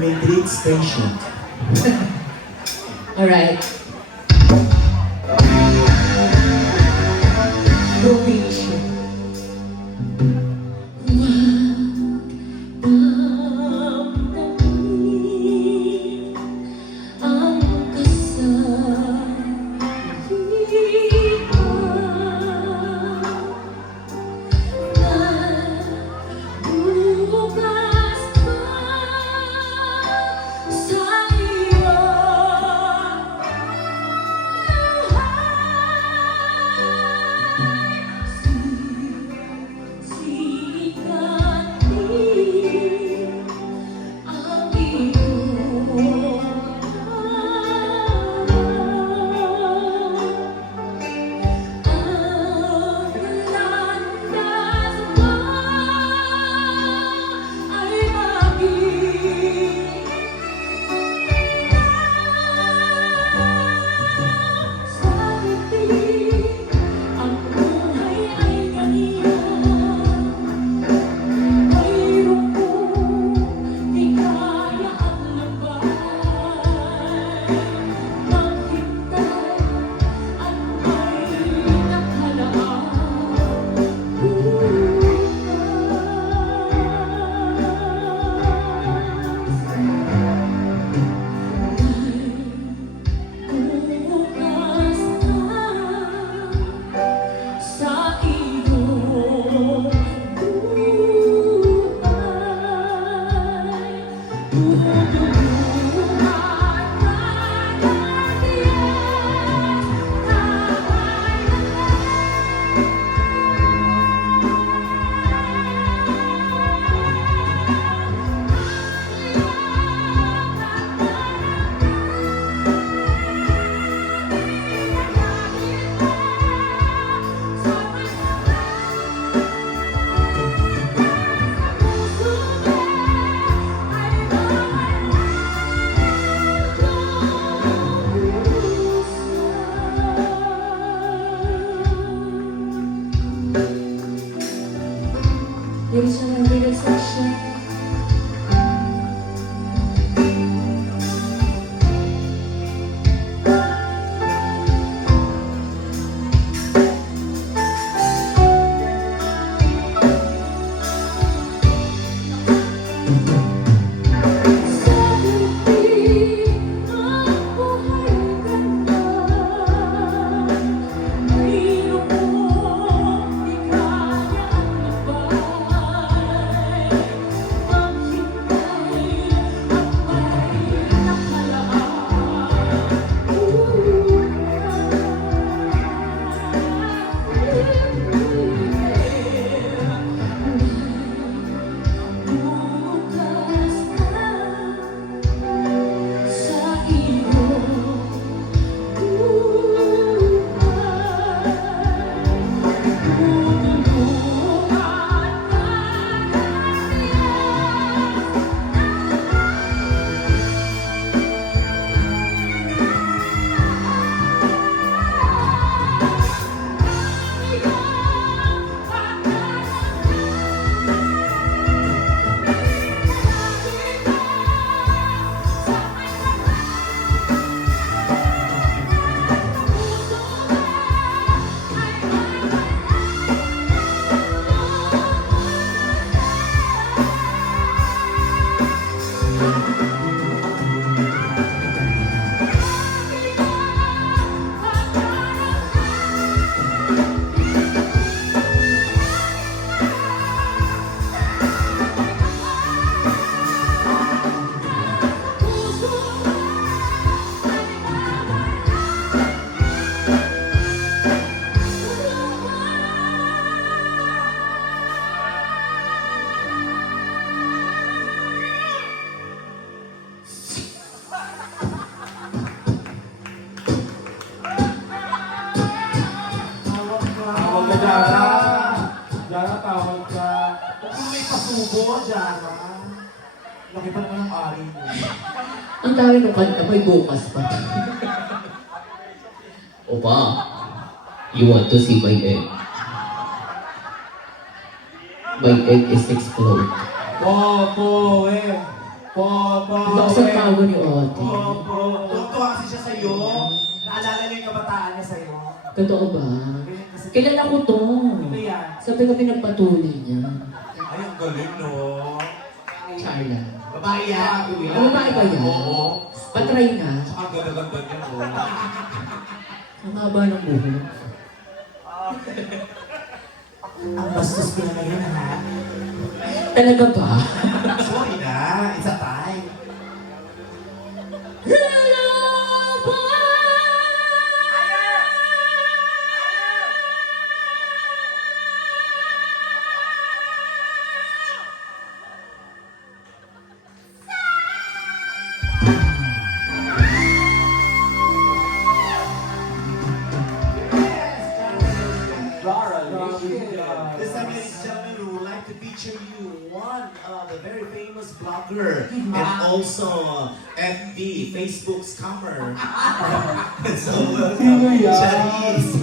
Madrid Station. Alright. Probation. Ang bukas sa iyo. Ladies and gentlemen, section. Jara, tawag ka. Kung may pasubo, Jara. Laki pa naman ang ari mo. Ang dami ng kanta, may bukas pa. Opa, you want to see my egg? My egg is explode. Opo, eh. Popo. Ang lakas ng tawa ni Ate. Popo. Tuwa kasi siya sa'yo. Naalala niya yung kabataan niya sa'yo. Totoo ba? Ganyan kasi. Kilala ko to. Ano yan? Sabi ko pinagpatuloy niya. Ay, ang galing, no? Charla. Babae yan. Ang babae ba yan? Oo. Patry na. Tsaka ang ganda-ganda niya, no? Ang haba ng buhok. Ang bastos ko na ngayon, ha? Talaga ba? Sorry na. It's a time. This time, ladies and gentlemen, we would like to feature you one of the very famous blogger and also FB, Facebook scammer. So, welcome, Charisse.